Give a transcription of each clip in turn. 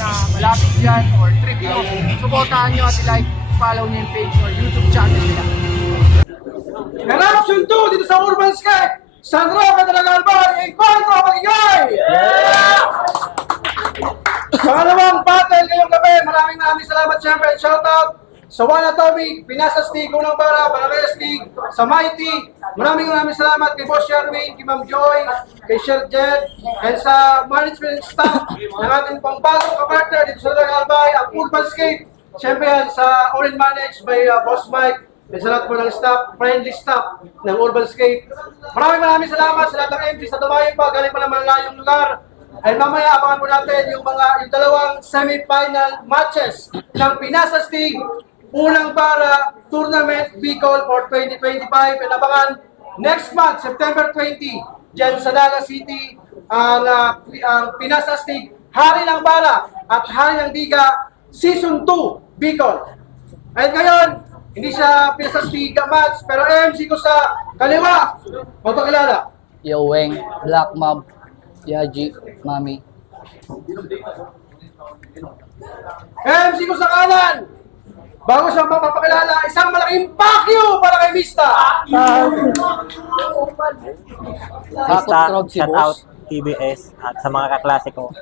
na malapit dyan or trip nyo, supportahan nyo at like, follow nyo yung page or YouTube channel nila. Eruption 2 dito sa Urban Sky! San Roque de la Galvan, Encuentro Magigay! Pangalawang battle ngayong gabi, maraming salamat siyempre. Shoutout sa One Atomic, Pinasa Stig, Unang Bara, Barangay Stig, sa Mighty. Maraming salamat kay Boss Sherwin, kay Ma'am Joy, kay Sir Jed, and sa management staff ng ating pangbagong kapartner dito sa Galbay, ang Urban Skate. Siyempre yan sa Orange Managed by Boss Mike. May sa lahat po ng staff, friendly staff ng Urban Skate. Maraming salamat sa lahat ng MCs na dumayo pa, galing pa ng malalayong lugar. Ay mamaya abangan po natin yung dalawang semi-final matches ng Pinasa Stig, Unang Bara Tournament Bicol for 2025. Inabangan next month, September 20, dyan sa Naga City, ang Pinasa Stig, Hari ng Bara at Hari ng Diga, Season 2 Bicol. At ngayon, hindi siya Pinasa Stig match, pero MC ko sa kaliwa. Magpakilala. Yo, Weng, Black Mob, Yaji, Mami. MC ko sa kanan. Bago siya mapapakilala, isang malaking pakyo para kay Mista. Takot crowd si shout out boss. TBS at sa mga kaklase ko.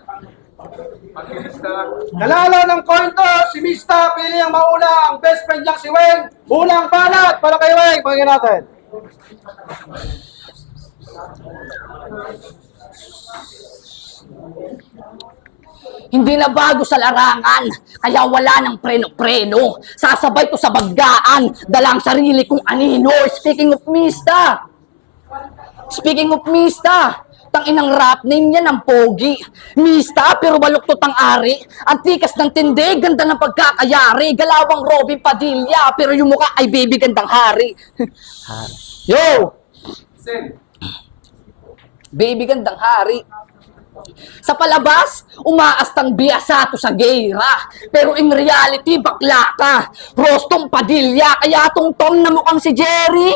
Nalala ng coin toss, si Mista, pili ang mauna, ang best friend niyang si Weng. Unang banat para kay Weng. Pakinggan natin. Hindi na bago sa larangan, kaya wala ng preno-preno. Sasabay ko sa baggaan, dalang sarili kong anino. Speaking of Mista, tanginang rap name niya ng pogi. Mista, pero baluktot ang ari. Antikas ng tindig, ganda ng pagkakayari. Galawang Robin Padilla, pero yung mukha ay baby gandang hari. Yo! Baby gandang hari. Sa palabas, umaastang biyasato sa gera. Pero in reality, bakla ka. Rostong Padilla, kaya tong na mukhang si Jerry.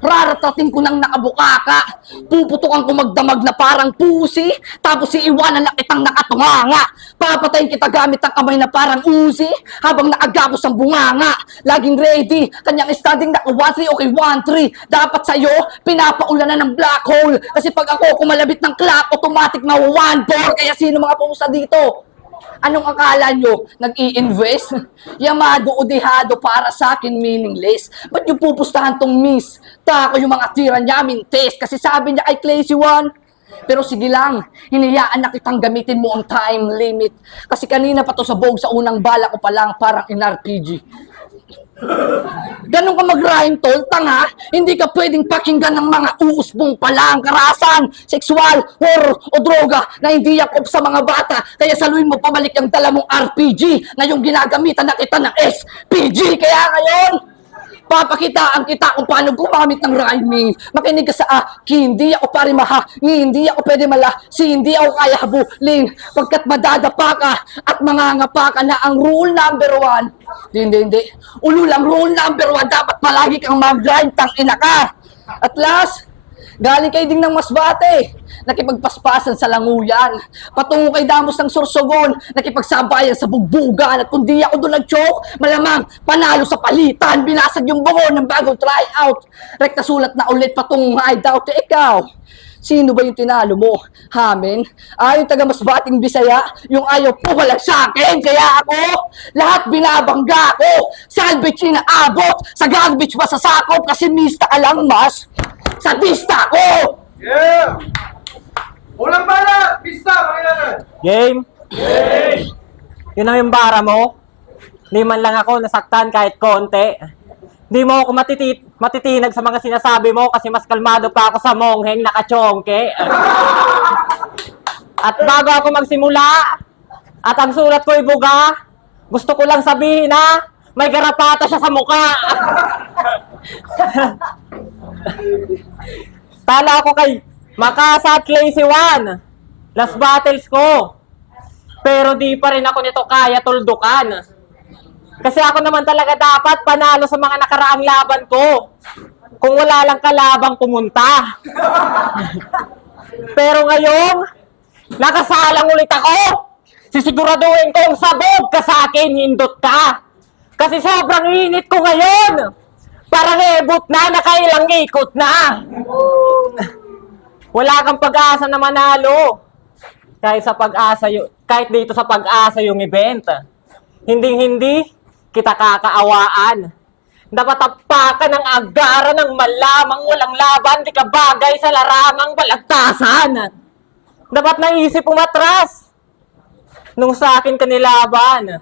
Raratating ko nang nakabuka ka. Puputukan ko magdamag na parang pusi. Tapos iiwanan na kitang nakatunganga. Papatayin kita gamit ang kamay na parang uzi. Habang naagapos ang bunganga. Laging ready, kanyang standing naka 1-3, okay 1-3. Dapat sa'yo, pinapaulan na ng black hole. Kasi pag ako kumalabit ng clock, automatic na 1-4. Kaya sino mga pusa dito? Anong akala nyo? Nag-i-invest? Yamado o dehado para sa akin meaningless. Ba't yung pupustahan tong miss? Tako yung mga tira niya, mintes. Kasi sabi niya ay Classy One. Pero sige lang, hinayaan na kitang gamitin mo ang time limit. Kasi kanina pa to sa Vogue, sa unang bala ko pa lang, parang in RPG. Ganun ka mag-rhyme, tol, tanga. Hindi ka pwedeng pakinggan ng mga uusbong palang karasan, sexual, horror, o droga na hindi yakop sa mga bata. Kaya saluhin mo pabalik ang dala mong RPG na yung ginagamitan na kita ng SPG. Kaya ngayon, papakitaan kita kung paano gumamit ng rhyming. Makinig ka sa akin, hindi ako parimaha, hindi ako pwede hindi ako kaya habulin. Pagkat madadapa ka at mangangapa ka na ang rule number 1. Hindi. Ulul, ang rule number 1, dapat palagi kang mag-grind, tangina ka. At last, galing kay Ding ng Masbate, nakipagpaspasan sa languyan. Patungo kay Damos ng Sorsogon, nakipagsabayan sa bugbugan. At kung di ako doon nag-choke, malamang panalo sa palitan. Binasag yung bungo ng bagong tryout. Rekta sulat na ulit patungo nga, I doubt. Ikaw, sino ba yung tinalo mo? Hamen? Yung taga Masbating Bisaya, yung ayaw po walang sa akin. Kaya ako, lahat binabangga ko. Salvage inaabot, sa garbage ba sasakop? Kasi mista ka lang mas, sadista ko! Yeah! Unang bala! Mista, pakilala. Game? Yun ang yung bara mo? Hindi man lang ako nasaktan kahit konti. Hindi mo ako matitinag sa mga sinasabi mo kasi mas kalmado pa ako sa mongheng nakachongke. At bago ako magsimula, at ang sulat ko ibuga, gusto ko lang sabihin na may garapata siya sa mukha. Tala ako kay Makasa at Classy One. Last battles ko. Pero di pa rin ako nito kaya tuldukan. Kasi ako naman talaga dapat panalo sa mga nakaraang laban ko. Kung wala lang kalabang pumunta. Pero ngayon, nakasalang ulit ako. sisiguraduhin kong sabog ka sa akin, hindot ka. Kasi sobrang init ko ngayon. Parang ebot na, nakailang ikot na. Wala kang pag-asa na manalo. Kahit dito sa pag-asa yung event. Hindi kita kakaawaan. Dapat tapakan ng agara ng malamang walang laban, di ka bagay sa larangang balagtasan. Dapat naisip umatras. Nung sa akin kanilaban,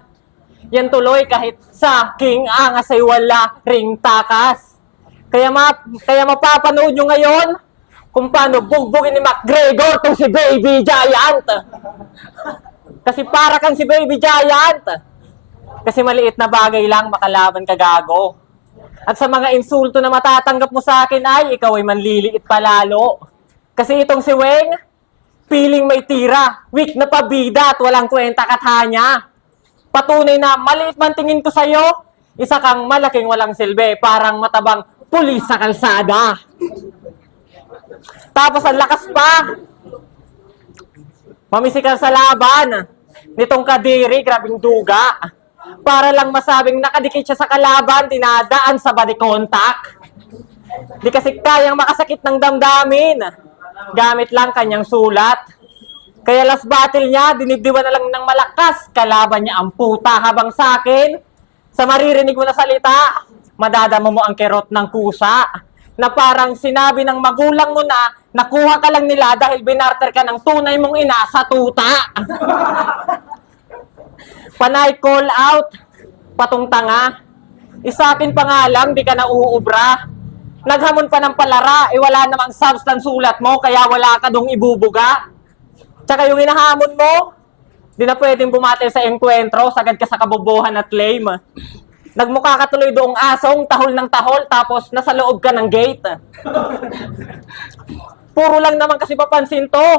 yan tuloy kahit sa aking angas ay wala ring takas. Kaya mapapanood nyo ngayon kung paano bugbugin ni McGregor tong si Baby Giant. Kasi para kang si Baby Giant. Kasi maliit na bagay lang makalaban ka, gago. At sa mga insulto na matatanggap mo sa akin ay ikaw ay manliliit palalo. Kasi itong si Weng, piling may tira, weak na pabida at walang kwenta katanya. Patunay na maliit man tingin ko sa'yo, isa kang malaking walang silbi, parang matabang pulis sa kalsada. Tapos ang lakas pa. Mamisikal sa laban. Nitong Kadiri, grabing duga. Para lang masabing nakadikit siya sa kalaban, dinadaan sa body contact. Di kasi kayang makasakit ng damdamin. Gamit lang kanyang sulat. Kaya last battle niya, dinibdiwan na lang ng malakas. Kalaban niya ang puta, habang sa akin, sa maririnig mo na salita, madadama mo ang kerot ng kusa. Na parang sinabi ng magulang mo na, nakuha ka lang nila dahil binarter ka ng tunay mong ina sa tuta. Panay call out, patong tanga. Isakin pa nga lang, di ka na uubra. Naghamon pa ng palara, wala namang substance sulat mo, kaya wala ka dong ibubuga. Tsaka yung hinahamon mo, di na pwedeng bumate sa enkwentro, sagad ka sa kabobohan at lame. Nagmukha ka tuloy doong asong, tahol ng tahol, tapos nasa loob ka ng gate. Puro lang naman kasi papansin to.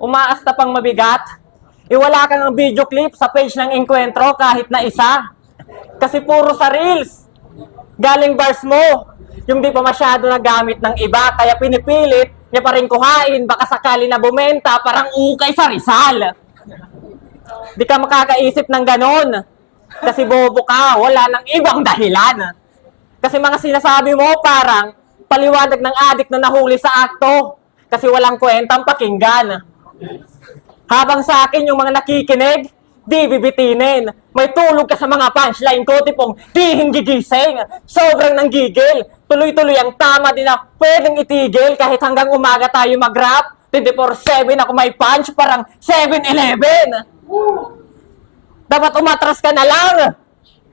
Umaasta pang mabigat. Wala kang video clip sa page ng enkwentro kahit na isa. Kasi puro sa reels. Galing bars mo. Yung di pa masyado nagamit ng iba, kaya pinipilit niya pa rin kuhain, baka sakali na bumenta, parang ukay sa Rizal. Di ka makakaisip ng ganon. Kasi bobo ka, wala nang ibang dahilan. Kasi mga sinasabi mo parang paliwanag ng adik na nahuli sa akto. Kasi walang kwentang pakinggan. Habang sa akin yung mga nakikinig, di bibitinin. May tulog ka sa mga punchline ko, tipong di gigising. Sobrang nanggigil. Tuloy-tuloy ang tama din na pwedeng itigil kahit hanggang umaga tayo mag-rap. 24/7 ako may punch, parang 7-Eleven. Dapat umatras ka na lang.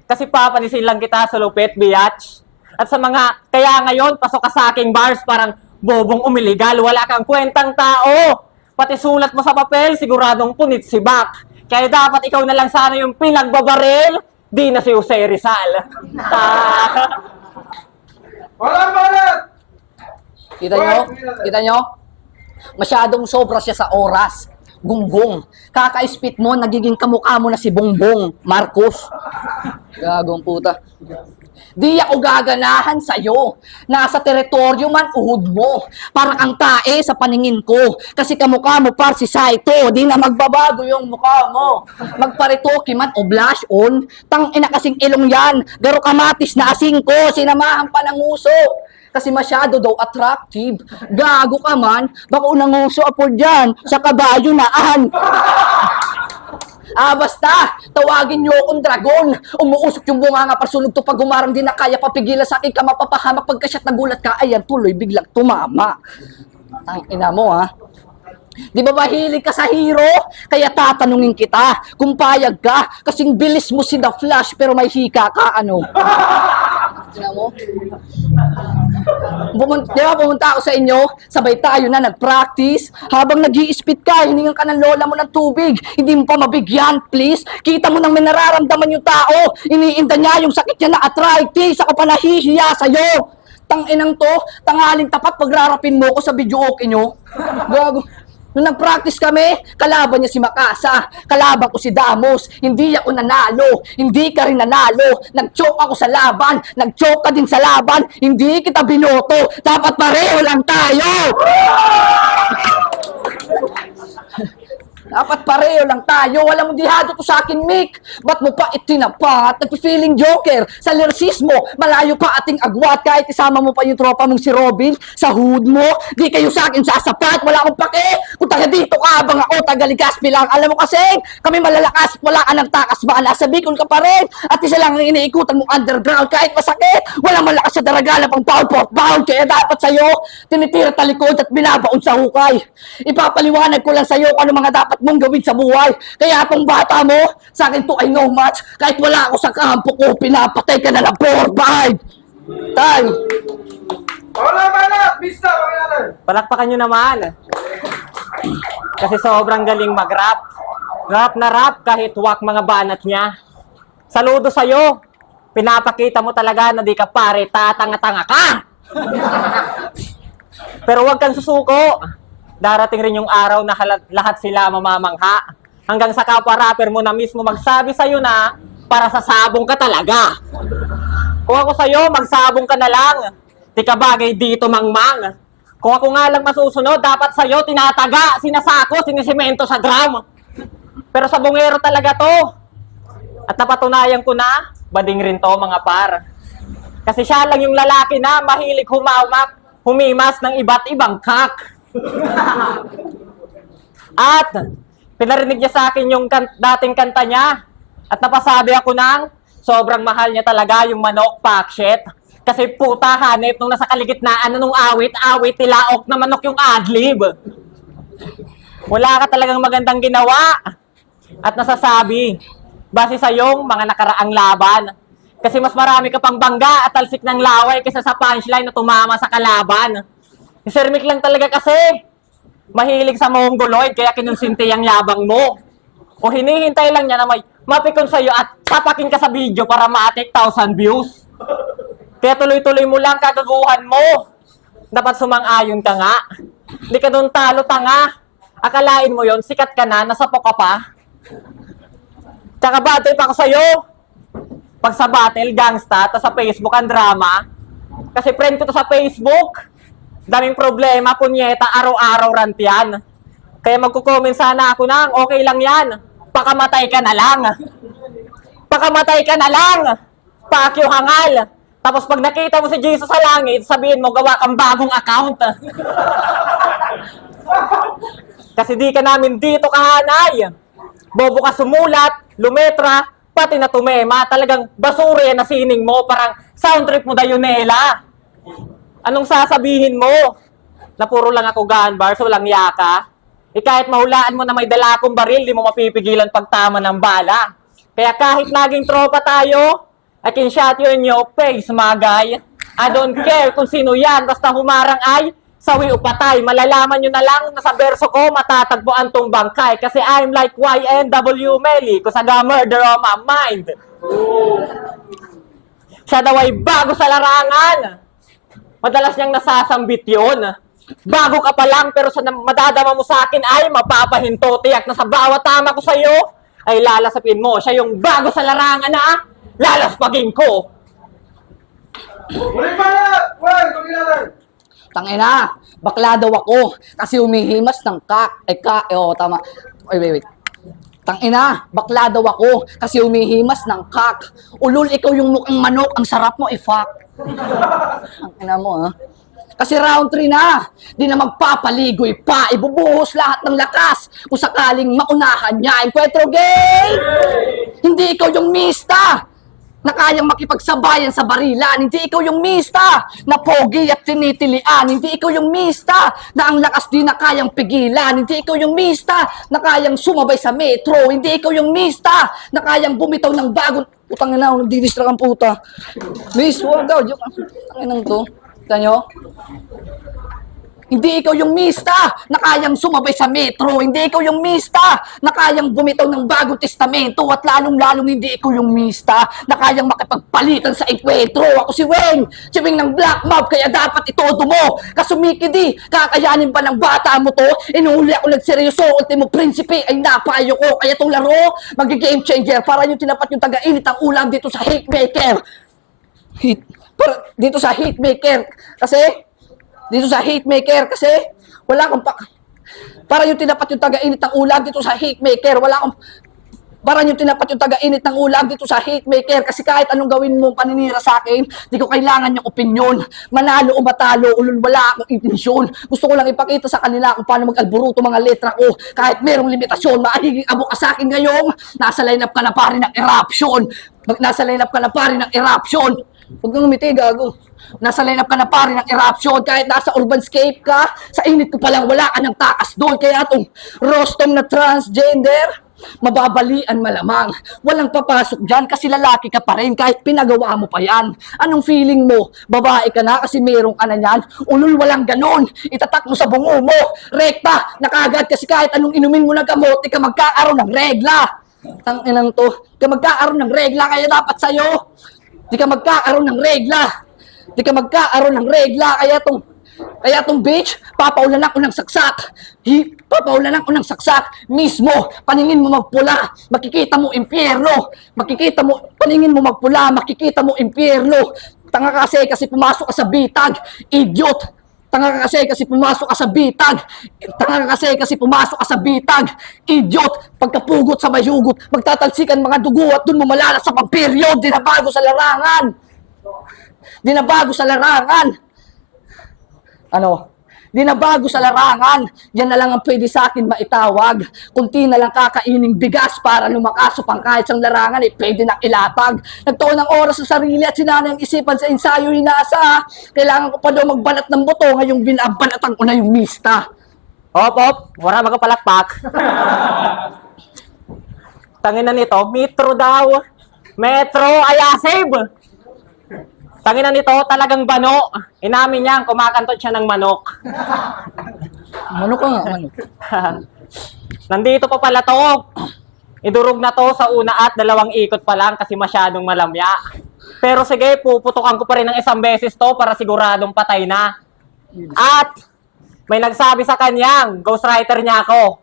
Kasi papanisin lang kita sa lupit, biatch. At sa mga, kaya ngayon, pasok ka sa aking bars, parang bobong umiligal, wala kang kwentang tao. Pati sulat mo sa papel, siguradong punit si Bak. Kaya dapat ikaw na lang sana yung pinagbabaril, di na si Jose Rizal. Walang balat! Kita nyo? Masyadong sobra siya sa oras. Gunggong. Kaka-spit mo, nagiging kamukha mo na si Bongbong Marcos. Gagong puta. Di ako gaganahan sa'yo. Nasa teritoryo man, uhod mo. Parang ang tae sa paningin ko. Kasi kamukha mo par si Saito. Di na magbabago yung mukha mo. Magparitoki man o blush on. Tang ina kasing ilong yan. Garo kamatis na asing ko. Sinamahan pa ng uso. Kasi masyado daw attractive. Gago ka man. Baka unang uso apo dyan. Sa kabayo naan. Basta, tawagin niyo akong dragon. Umuusok yung bunga nga pasulog to pag umarang di na kaya papigilan sa akin ka mapapahamak pagkasyat nagulat ka. Ayan, tuloy, biglang tumama. Ang ina mo, ha? Di ba mahilig ka sa hero? Kaya tatanungin kita kung payag ka. Kasing bilis mo si The Flash pero may hika ka, ano? Ina mo? Di ba pumunta ako sa inyo? Sabay tayo na nag-practice. Habang nag-i-spit ka, hiningan ka ng lola mo ng tubig. Hindi mo pa mabigyan, please. Kita mo nang may nararamdaman yung tao. Iniinda niya yung sakit niya na arthritis. Ako pa nahihiya sa'yo. Tanginang to, tangaling tapat pagrarapin mo ko sa video okay nyo. Gago. Nung nag-practice kami, kalaban niya si Makasa, kalaban ko si Damos, hindi ako nanalo, hindi ka rin nanalo, nag-choke ako sa laban, nag-choke ka din sa laban, hindi kita binoto, dapat pareho lang tayo! Dapat pareho lang tayo. Walang dihado to sa akin, Mick. Ba't mo pa itinapat? Nagpi-feeling joker. Sa lirsismo, malayo pa ating agwat. Kahit isama mo pa yung tropa mong si Robin, sa hood mo, di kayo sa akin sasapat. Wala akong pake. Kung taga dito ka, abang ako, taga Legazpi lang. Alam mo kasi, kami malalakas, wala ka ng takas ba? Nasa Bicol ka pa rin. At isa lang ang iniikutan mong underground. Kahit masakit, walang malakas sa daragala pang pound. Kaya dapat sa'yo, tinitira talikod at binabaon sa hukay. Ipapaliwanag ko lang sa'yo kung ano mga dapat mong gawin sa buhay. Kaya itong bata mo, sa akin to ay no match. Kahit wala ako sa kampo ko, pinapatay ka na lang 4-5. Time. Wala! Mista! Wala! Palakpakan nyo naman. Kasi sobrang galing mag-rap. Rap na rap kahit wak mga banat niya. Saludo sa'yo. Pinapakita mo talaga na di ka pare, tatanga-tanga ka. Pero huwag kang susuko. Darating rin yung araw na lahat sila mamamangha. Hanggang sa kapwa-rapper mo na mismo magsabi sa'yo na para sa sabong ka talaga. Kung ako sa'yo, magsabong ka na lang. Di ka bagay dito, mangmang. Kung ako nga lang masusunod, dapat sa'yo tinataga, sinasako, sinisemento sa drum. Pero sa bungero talaga to. At napatunayan ko na, bading rin to mga par. Kasi siya lang yung lalaki na mahilig humimas ng iba't ibang kak. At pinarinig niya sa akin yung dating kanta niya. At napasabi ako ng sobrang mahal niya talaga yung manok pakshit. Kasi puta hanip nung nasa kaligitnaan nung awit tilaok na manok yung adlib. Wala ka talagang magandang ginawa. At nasasabi, base sa yung mga nakaraang laban. Kasi mas marami ka pang bangga at talsik ng laway kaysa sa punchline na tumama sa kalaban. Si Sir Mick lang talaga kasi mahilig sa mongoloid kaya kinonsinti ang yabang mo. O hinihintay lang niya na may mapikon sa'yo at tapakin ka sa video para ma-atik 1,000 views. Kaya tuloy-tuloy mo lang kagaguhan mo. Dapat sumang-ayon ka nga. Hindi ka doon talo, tanga. Akalain mo yon sikat ka na, nasapo ka pa. Tsaka battle pa ako sa'yo. Pag sa battle, gangsta, tas sa Facebook ang drama. Kasi friend ko to sa Facebook. Daming problema, punyeta, araw-araw rant yan. Kaya magko-comment sana ako ng okay lang yan. Pakamatay ka na lang. Pakamatay ka na lang. Pakyo hangal. Tapos pag nakita mo si Jesus sa langit, sabihin mo gawa kang bagong account. Kasi di ka namin dito kahanay. Bobo ka sumulat, lumetra, pati na tumema. Talagang basura yan na sining mo. Parang sound trip mo dayunela. Anong sasabihin mo? Na puro lang ako gun bars, walang yaka? Eh kahit mahulaan mo na may dala akong baril, di mo mapipigilan pagtama ng bala. Kaya kahit naging tropa tayo, I can shot you in your face, magay. I don't care kung sino yan, basta humarang ay, sawi o patay. Malalaman nyo na lang na sa verso ko, matatagpuan tong bangkay. Kasi I'm like YNW Melly, cause I got murder on my mind. Siya daw ay bago sa larangan. Madalas niyang nasasambit yun. Bago ka pa lang, pero sa madadama mo sa akin ay mapapahinto. Tiyak na sa bawat tama ko sa'yo, ay lalasapin mo. Siya yung bago sa larangan na lalaspagin ko. Ulit pa! Wala! Tuloy natin! Tangina, bakla daw ako kasi humihimas ng kak. Tama. Wait. Tangina, bakla daw ako kasi humihimas ng kak. Ulol, ikaw yung mukhang manok, ang sarap mo, fuck. Tangina mo, ha? Kasi round 3 na, di na magpapaligoy pa, ibubuhos lahat ng lakas kung sakaling maunahan niya. Encuentro gay! Hindi ikaw yung mista na kayang makipagsabayan sa barilan. Hindi ikaw yung mista na pogi at tinitilian. Hindi ikaw yung mista na ang lakas di na kayang pigilan. Hindi ikaw yung mista na kayang sumabay sa metro. Hindi ikaw yung mista na kayang bumitaw ng bagong... Putang na, nagdidistract ang puta. Miss, huwag daw. Tanginang to. Tanyo? Hindi ikaw yung mista na kayang sumabay sa metro. Hindi ikaw yung mista na kayang bumitaw ng bagong testamento. At lalong-lalong hindi ikaw yung mista na kayang makipagpalitan sa enkwentro. Ako si Weng ng Black Mob, kaya dapat itodo mo. Kasumikidi, kakayanin ba ng bata mo to? Inuhuli ako nagseryoso, ultimo prinsipe ay napayo ko. Kaya itong laro, mag-game changer para yung tinapat yung taga-init ang ulam dito sa Hitmaker. Dito sa Hitmaker. Kasi wala kang Para yung tinapat yung taga-init ng ulam dito sa Hitmaker. Wala akong... Para yung tinapat yung taga-init ng ulam dito sa Hitmaker. Kasi kahit anong gawin mo paninira sa akin, di ko kailangan yung opinyon. Manalo o matalo, ulul, wala akong intensyon. Gusto ko lang ipakita sa kanila kung paano mag-alburuto mga letra ko. Kahit merong limitasyon, maahiging abo ka sa akin ngayong nasa lineup ka na pare ng eruption. Nasa lineup ka na pare ng eruption. Huwag kang umiti, gago. Nasa lineup ka na pare ng eruption. Kahit nasa urbanscape ka, sa init ko palang wala ka ng takas doon. Kaya itong rostong na transgender, mababalian malamang. Walang papasok dyan kasi lalaki ka pa rin kahit pinagawa mo pa yan. Anong feeling mo? Babae ka na kasi meron ka na yan? Ulul, walang ganon. Itatak mo sa bungo mo. Rekta, nakagad kasi kahit anong inumin mo ng gamot, di ka magkakaroon ng regla. Tanginang to, di ka magkakaroon ng regla kaya dapat sa'yo. Di ka magkakaroon ng regla. Di ka magkakaroon ng regla kaya tong bitch, papaulan ako ng saksak. Papaulan ako ng saksak. Mismo, paningin mo magpula, makikita mo impyerno. Paningin mo magpula, makikita mo impyerno. Tanga ka kasi pumasok ka sa bitag. Idiot. Tanga ka kasi pumasok ka sa bitag. Tanga ka kasi pumasok ka sa bitag. Idiot. Pagkapugot sa mayugot, magtatalsikan mga dugo at dun mo malalas sa pamperiod. Di na bago sa larangan. Di na bago sa larangan. Di na bago sa larangan. Yan na lang ang pwede sa akin maitawag. Kunti na lang kakaining bigas para lumakaso pang kahit sa larangan, pwede na ilatag. Nagtuon ng oras sa sarili at sinanay ang isipan sa ensayo hinasa. Kailangan ko pa daw magbanat ng buto, ngayong binabanatan ko na yung mista. Op, wala magpalakpak. Tanginan nito, metro daw. Metro, ayasib. Tanginan nito, talagang bano. Inamin niya, kumakantot siya ng manok. Manok ka nga, manok. Nandito pa pala to. Idurog na to sa una at 2 ikot pa lang kasi masyadong malamya. Pero sige, puputukan ko pa rin ng isang beses to para siguradong patay na. At may nagsabi sa kanyang, ghostwriter niya ako.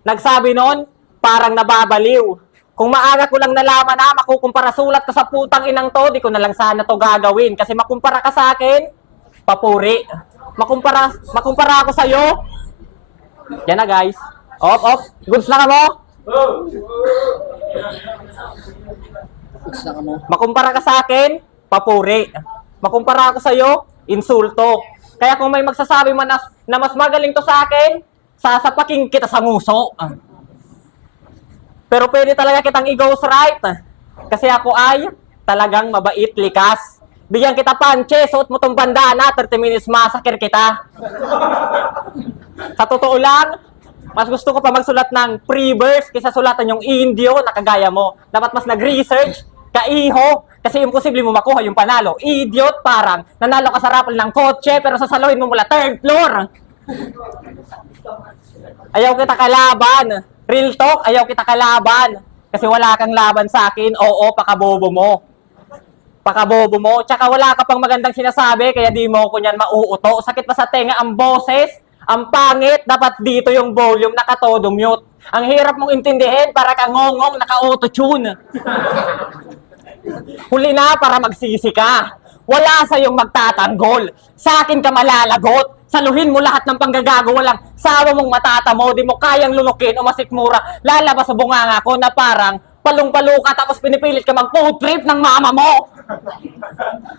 Nagsabi nun, parang nababaliw. Kung maaga ko lang nalaman na makukumpara sulat ka sa putang inang to, di ko na lang sana to gagawin. Kasi makumpara ka sa akin, papuri. Makumpara ako sa'yo. Yan na guys. Op. Goods na ka mo? Makumpara ka sa akin, papuri. Makumpara ako sa'yo, insulto. Kaya kung may magsasabi man na mas magaling to sa akin, sasapaking kita sa nguso. Pero pwede talaga kitang i-ghostwrite. Kasi ako ay talagang mabait, likas. Bigyan kita panche, suot mo tong bandana, 30 minutes masakir kita. Sa totoo lang, mas gusto ko pa magsulat ng pre-verse kaysa sulatan yung indio na kagaya mo. Dapat mas nag-research, kaiho, kasi imposible mo makuha yung panalo. Idiot, parang nanalo ka sa raffle ng kotse pero sasaluhin mo mula 3rd floor. Ayaw kita kalaban. Real talk, ayaw kita kalaban. Kasi wala kang laban sa akin. Oo, pakabobo mo. Pakabobo mo. Tsaka wala ka pang magandang sinasabi, kaya di mo ko niyan mauuto. Sakit pa sa tenga ang boses. Ang pangit, dapat dito yung volume, nakatodo mute. Ang hirap mong intindihin, para kang ngongong, naka-auto-tune. Huli na para magsisi ka. Wala sa'yong magtatanggol. Sa akin ka malalagot. Saluhin mo lahat ng panggagago, walang sawa mong matatamo, di mo kayang lunukin o masikmura. Lalabas sa bunganga ko na parang palong-palo ka tapos pinipilit ka mag-food trip ng mama mo.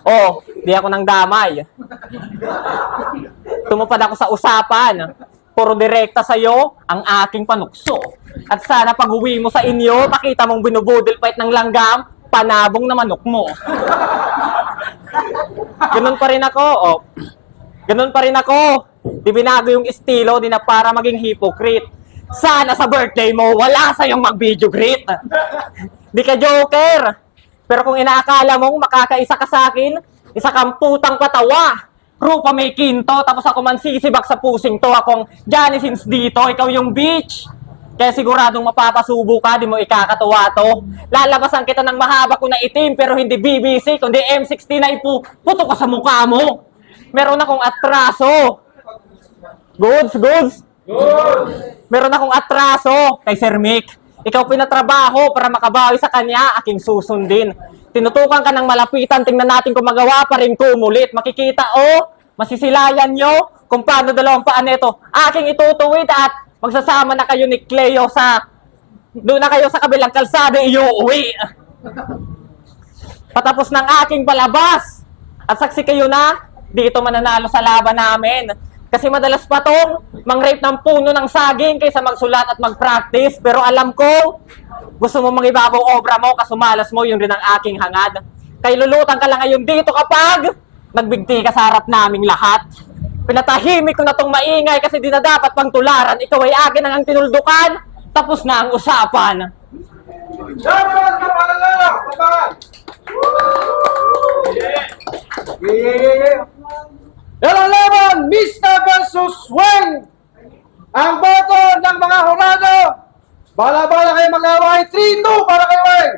Oh, di ako nang damay. Tumupad ako sa usapan. Puro direkta sa'yo ang aking panukso. At sana pag-uwi mo sa inyo, makita mong binubudol fight ng langgam, panabong na manok mo. Ganun pa rin ako, oh. Ganun pa rin ako. Di binago yung estilo, di na para maging hypocrite. Sana sa birthday mo, wala sa'yong mag-video greet. Di ka joker. Pero kung inaakala mong makakaisa ka sa akin, isa kang putang patawa. Rupa may kinto, tapos ako man sisibak sa pusing to. Akong Johnny Sins dito, ikaw yung bitch. Kaya siguradong mapapasubo ka, di mo ikakatuwa to. Lalabasan kita ng mahaba ko na itim, pero hindi BBC, kundi M16 na ipuputo ka sa mukha mo. Meron akong atraso. Goods. Meron akong atraso kay Sir Mick. Ikaw pinatrabaho para makabawi sa kanya, aking susundin. Tinutukan ka ng malapitan, tingnan natin kung magawa pa rin kumulit. Makikita masisisilayan nyo kung paano 2 paa nito aking itutuwid at Magsasama na kayo ni Cleo doon na kayo sa kabilang kalsada iuwi. Patapos ng aking palabas. At saksi kayo na, dito mananalo sa laban namin. Kasi madalas pa tong mang-rape ng puno ng saging kaysa magsulat at mag-practice. Pero alam ko, gusto mo mangibabaw obra mo, kasumalas mo, yun rin ang aking hangad. Kaya lulutan ka lang ngayon dito kapag nagbigti ka sa harap naming lahat. Pinatahimik ko na tong maingay kasi di na dapat pang tularan. Ikaw ay akin ang tinuldukan. Tapos na ang usapan. Dapat ka para lang! Tapakan! Dalang laban, Mista versus Weng! Ang boto ng mga hurado! Bala-bala kayo mag-away! 3-2 para kay Weng!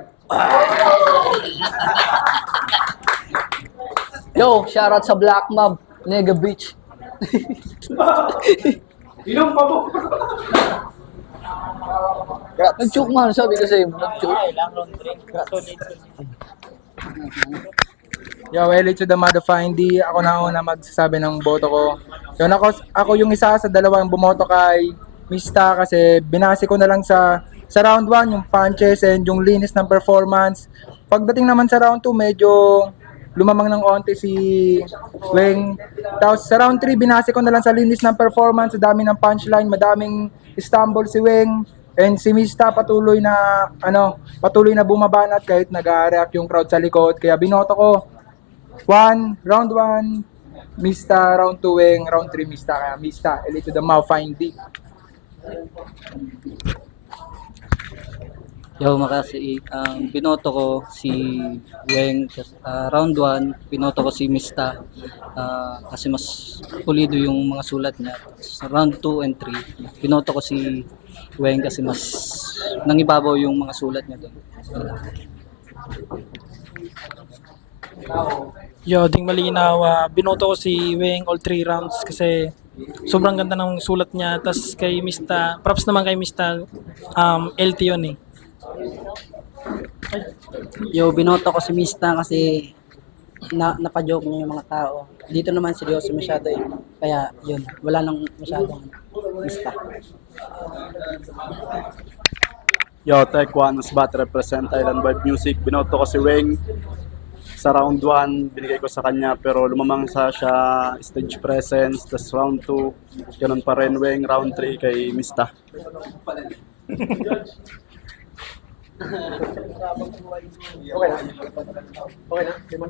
Yo, shoutout sa Black Mob, Nega Beach. Inom pa mo! Nag-choke man, sabi ko sa'yo, nag-choke. Yo, well, to the Madafa, hindi ako na una magsasabi ng boto ko. Yun, ako yung isa sa dalawang bumoto kay Mista kasi binasi ko na lang sa round 1 yung punches and yung linis ng performance. Pagdating naman sa round 2, medyo lumamang ng onti si Weng. Tapos sa round 3, binasi ko na lang sa linis ng performance, sa dami ng punchline, madaming stumble si Weng. And si Mista patuloy na bumabanat kahit nag-react yung crowd sa likod. Kaya binoto ko round 1 Mista, round 2 Weng, round 3 Mista. Kaya Mista, elite to the mouth, fine D. Yo, makasi. Binoto ko si Weng. Round 1, binoto ko si Mista. Kasi mas pulido yung mga sulat niya. Sa round 2 and 3, binoto ko si Weng kasi mas nangibabaw yung mga sulat niya doon. Yo, ding malinaw. Binoto ko si Weng all 3 rounds kasi sobrang ganda ng sulat niya. Tapos kay Mista, props naman kay Mista, LT yun eh. Yo, binoto ko si Mista kasi napajoke niya yung mga tao. Dito naman seryoso masyado eh. Kaya yun, wala nang masyadong Mista. Yo, Tech 1, Sbat represent Thailand Vibe Music. Binoto ko si Weng. Sa round 1, binigay ko sa kanya pero lumamang sa siya stage presence. Tapos round 2, ganun pa rin Weng. Round 3 kay Mista. Okay na?